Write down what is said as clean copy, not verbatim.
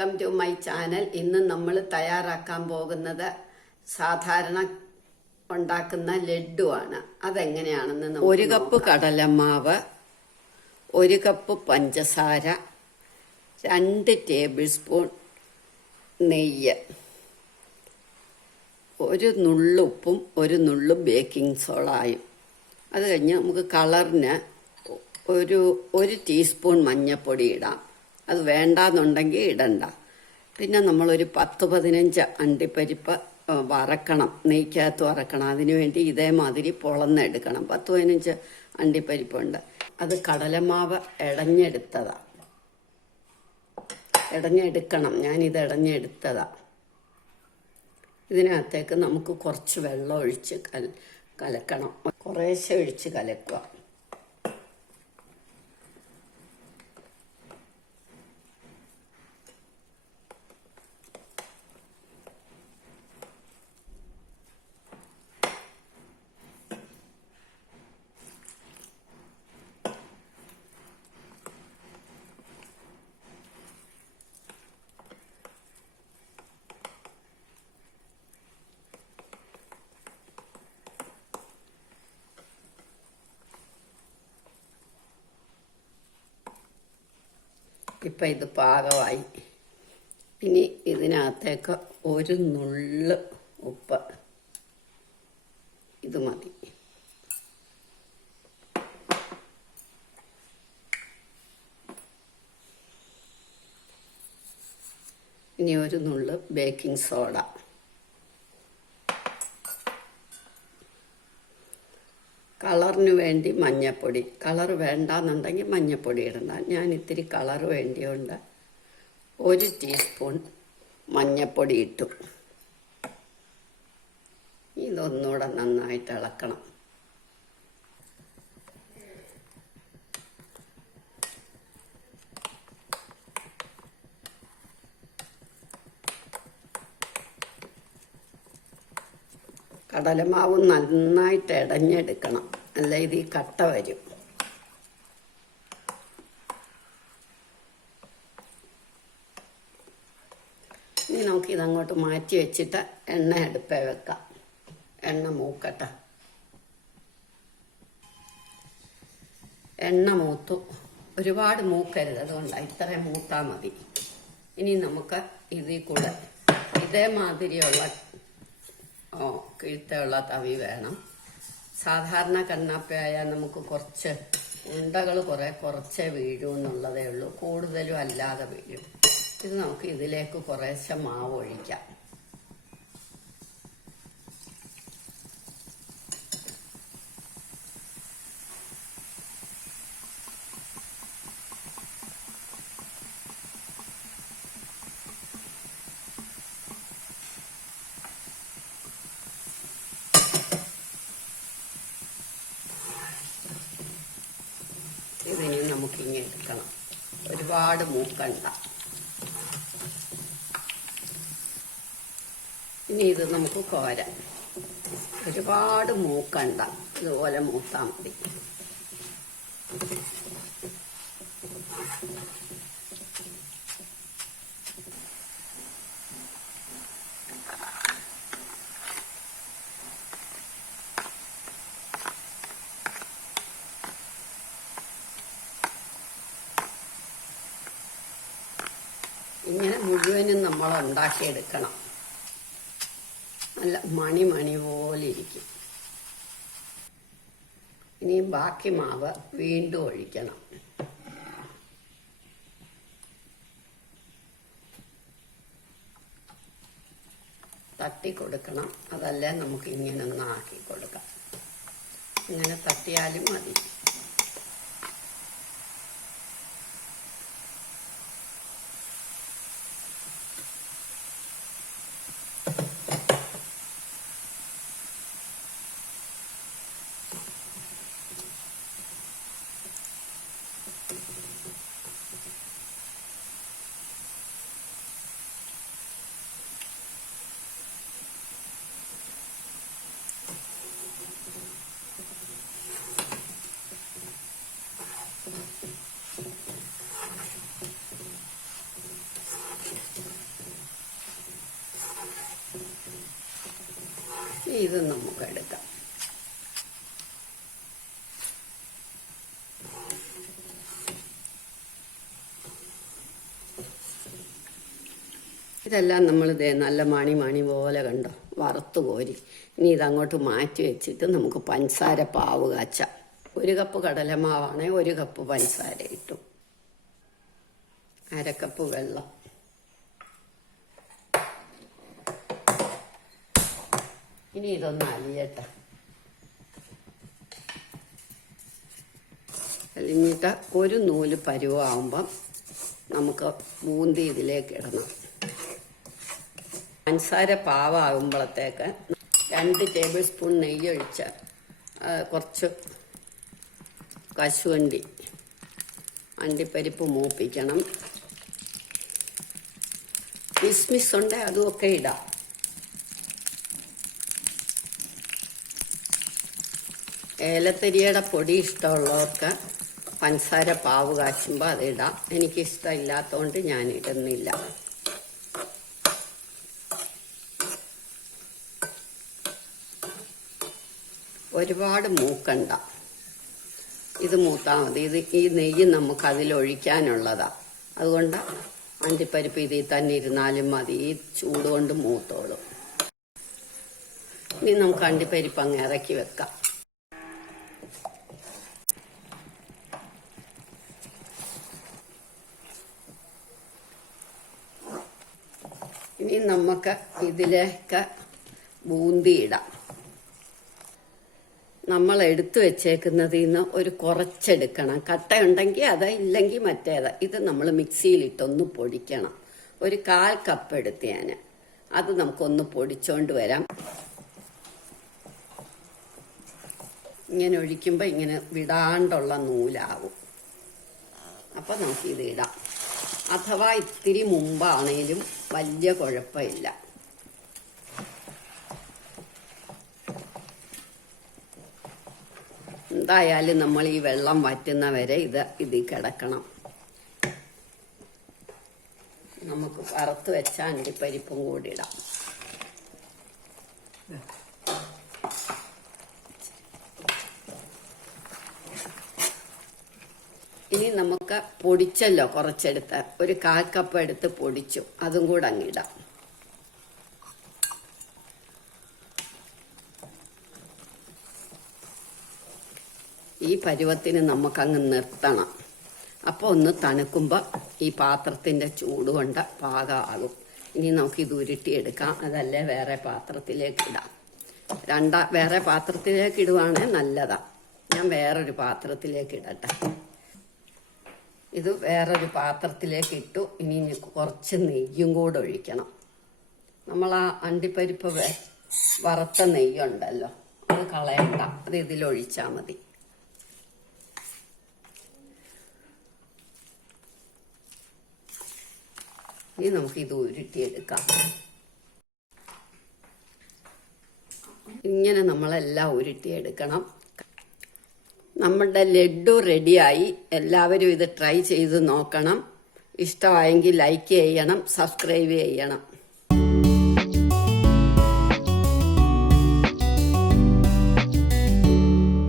Welcome to my channel. ഇന്ന് നമ്മൾ തയ്യാറാക്കാൻ പോകുന്നത് സാധാരണ ഉണ്ടാക്കുന്ന ലഡു ആണ്. അതെങ്ങനെയാണെന്ന് ഒരു കപ്പ് കടലമാവ്, ഒരു കപ്പ് പഞ്ചസാര, 2 ടേബിൾ സ്പൂൺ നെയ്യ്, ഒരു നുള്ളുപ്പും ഒരു നുള്ളു ബേക്കിംഗ് സോഡയും. അത് കഴിഞ്ഞ് നമുക്ക് കളറിന് ഒരു ടീസ്പൂൺ മഞ്ഞൾപ്പൊടി ഇടാം. അത് വേണ്ടാന്നുണ്ടെങ്കിൽ ഇടണ്ട. പിന്നെ നമ്മളൊരു 10-15 അണ്ടിപ്പരിപ്പ് വറക്കണം, നെയ്ക്കകത്ത് വറക്കണം. അതിനു വേണ്ടി ഇതേമാതിരി പൊളന്നെടുക്കണം. 10-15 അണ്ടിപ്പരിപ്പുണ്ട്. അത് കടലമാവ് ഇടഞ്ഞെടുത്തതാണ്, ഇടഞ്ഞെടുക്കണം. ഞാനിത് ഇടഞ്ഞെടുത്തതാണ്. ഇതിനകത്തേക്ക് നമുക്ക് കുറച്ച് വെള്ളം ഒഴിച്ച് കലക്കണം. കുറേശ്ശെ ഒഴിച്ച് കലക്കുക. ഇപ്പം ഇത് പാകമായി. ഇനി ഇതിനകത്തേക്ക് ഒരു നുള്ള് ഉപ്പ്, ഇത് മതി. ഇനി ഒരു നുള്ള് ബേക്കിംഗ് സോഡ, കളറിന് വേണ്ടി മഞ്ഞൾപ്പൊടി. കളർ വേണ്ടാന്നുണ്ടെങ്കിൽ മഞ്ഞൾപ്പൊടി ഇടണ്ട. ഞാൻ ഇത്തിരി കളർ വേണ്ടിയുണ്ട് 1 ടീസ്പൂൺ മഞ്ഞൾപ്പൊടി ഇട്ടു. ഇതൊന്നുകൂടെ നന്നായിട്ട് ഇളക്കണം. കടലമാവ് നന്നായിട്ട് ഇടഞ്ഞെടുക്കണം, അല്ല ഇത് ഈ കട്ട വരും. ഇനി നമുക്ക് ഇതങ്ങോട്ട് മാറ്റി വെച്ചിട്ട് എണ്ണ അടുപ്പേ വെക്കാം. എണ്ണ മൂക്കട്ടെ. എണ്ണ മൂത്തു. ഒരുപാട് മൂക്കരുത്, അതുകൊണ്ടാണ് ഇത്രയും മൂത്താൽ മതി. ഇനി നമുക്ക് ഇതിൽ കൂടെ ഇതേമാതിരിയുള്ള കിഴുത്തുള്ള തവി വേണം. സാധാരണ കണ്ണാപ്പയായാൽ നമുക്ക് കുറച്ച് ഉണ്ടകൾ കുറച്ചേ വീഴൂ എന്നുള്ളതേ ഉള്ളൂ, കൂടുതലും അല്ലാതെ വീഴും. ഇത് നമുക്ക് ഇതിലേക്ക് കുറേശ്ശെ മാവ് ഒഴിക്കാം. ഇതിനി നമുക്കിങ്ങനെ എടുക്കണം. ഒരുപാട് മൂക്കണ്ട. ഇനി ഇത് നമുക്ക് കോരാം. ഒരുപാട് മൂക്കണ്ട, ഇതുപോലെ മൂത്താൽ മതി. ഇങ്ങനെ മുഴുവനും നമ്മൾ ഉണ്ടാക്കിയെടുക്കണം. നല്ല മണി പോലെ ഇരിക്കും. ഇനി ബാക്കി മാവ് വീണ്ടും ഒഴിക്കണം. തട്ടി കൊടുക്കണം, അതല്ലേ നമുക്ക് ഇങ്ങനെ ഒന്ന് ആക്കി കൊടുക്കാം. ഇങ്ങനെ തട്ടിയാലും മതി. ഇത് നമുക്ക് എടുക്കാം. ഇതെല്ലാം നമ്മളിതേ നല്ല മണി പോലെ കണ്ടോ വറുത്ത് കോരി. ഇനി ഇതങ്ങോട്ട് മാറ്റി വെച്ചിട്ട് നമുക്ക് പഞ്ചസാര പാവ് കാച്ചാം. 1 കപ്പ് കടലമാവാണെങ്കിൽ 1 കപ്പ് പഞ്ചസാര ഇട്ടു. 1/2 കപ്പ് വെള്ളം. ഇനി ഇതൊന്ന് അലിയട്ടെ. അലിഞ്ഞിട്ട് ഒരു നൂല് പരുവാകുമ്പം നമുക്ക് ബൂന്തി ഇതിലേക്ക് ഇടണം. പഞ്ചസാര പാവാകുമ്പോഴത്തേക്ക് 2 ടേബിൾ സ്പൂൺ നെയ്യ് ഒഴിച്ച് കുറച്ച് കശുവണ്ടി അണ്ടിപ്പരിപ്പ് മൂപ്പിക്കണം. കിസ്മിസ് ഉണ്ട്, അതുമൊക്കെ ഇടാം. ഏലത്തരിയുടെ പൊടി ഇഷ്ടമുള്ളവർക്ക് പഞ്ചസാര പാവ് കാച്ചുമ്പോൾ അതിടാം. എനിക്കിഷ്ടമില്ലാത്തതുകൊണ്ട് ഞാൻ ഇടുന്നില്ല. ഒരുപാട് മൂക്കണ്ട, ഇത് മൂത്താൽ മതി. ഈ നെയ്യ് നമുക്ക് അതിലൊഴിക്കാനുള്ളതാണ്. അതുകൊണ്ട് അണ്ടിപ്പരിപ്പ് ഇതിൽ തന്നെ ഇരുന്നാലും മതി. ഈ ചൂട് കൊണ്ട് മൂത്തോളും. ഇനി നമുക്ക് അണ്ടിപ്പരിപ്പ് അങ്ങ് ഇറക്കി വെക്കാം. ഇനി നമുക്ക് ഇതിലേക്ക് ബൂന്തി ഇടാം. നമ്മൾ എടുത്തു വെച്ചേക്കുന്നതിൽ നിന്ന് ഒരു കുറച്ചെടുക്കണം. കട്ടയുണ്ടെങ്കിൽ അത്, ഇല്ലെങ്കിൽ മറ്റേത്. ഇത് നമ്മൾ മിക്സിയിലിട്ടൊന്ന് പൊടിക്കണം. ഒരു 1/4 കപ്പ് എടുത്ത് ഞാൻ അത് നമുക്കൊന്ന് പൊടിച്ചോണ്ട് വരാം. ഇങ്ങനെ ഒഴിക്കുമ്പോൾ ഇങ്ങനെ വിടാണ്ടുള്ള നൂലാവും. അപ്പം നമുക്കിത് ഇടാം. അഥവാ ഇത്തിരി മുമ്പാണേലും വലിയ കുഴപ്പമില്ല. എന്തായാലും നമ്മൾ ഈ വെള്ളം വറ്റുന്ന വരെ ഇതിൽ കിടക്കണം. നമുക്ക് വറുത്ത് വെച്ച അണ്ടിപ്പരിപ്പും കൂടി ഇടാം. ഇനി നമുക്ക് പൊടിച്ചല്ലോ കുറച്ചെടുത്ത്, ഒരു 1/4 കപ്പ് എടുത്ത് പൊടിച്ചു, അതും കൂടെ അങ്ങിടാം. ഈ പരുവത്തിന് നമുക്കങ്ങ് നിർത്തണം. അപ്പോൾ ഒന്ന് തണുക്കുമ്പോൾ ഈ പാത്രത്തിൻ്റെ ചൂട് കൊണ്ട് പാകമാകും. ഇനി നമുക്കിത് ഉരുട്ടിയെടുക്കാം. അതല്ലേ വേറെ പാത്രത്തിലേക്ക് ഇടാം. വേറെ പാത്രത്തിലേക്ക് ഇടുവാണെങ്കിൽ നല്ലതാണ്. ഞാൻ വേറൊരു പാത്രത്തിലേക്ക് ഇടട്ടെ. ഇത് വേറൊരു പാത്രത്തിലേക്ക് ഇട്ടു. ഇനി കുറച്ച് നെയ്യും കൂടെ ഒഴിക്കണം. നമ്മൾ ആ അണ്ടിപ്പരിപ്പ് വറുത്ത നെയ്യുണ്ടല്ലോ, അത് കളയണ്ട. അത് ഇതിലൊഴിച്ചാൽ മതി. ഇനി നമുക്കിത് ഉരുട്ടിയെടുക്കാം. ഇങ്ങനെ നമ്മളെല്ലാം ഉരുട്ടിയെടുക്കണം. നമ്മുടെ ലഡു റെഡിയായി. എല്ലാവരും ഇത് ട്രൈ ചെയ്ത് നോക്കണം. ഇഷ്ടമായെങ്കിൽ ലൈക്ക് ചെയ്യണം, സബ്സ്ക്രൈബ് ചെയ്യണം.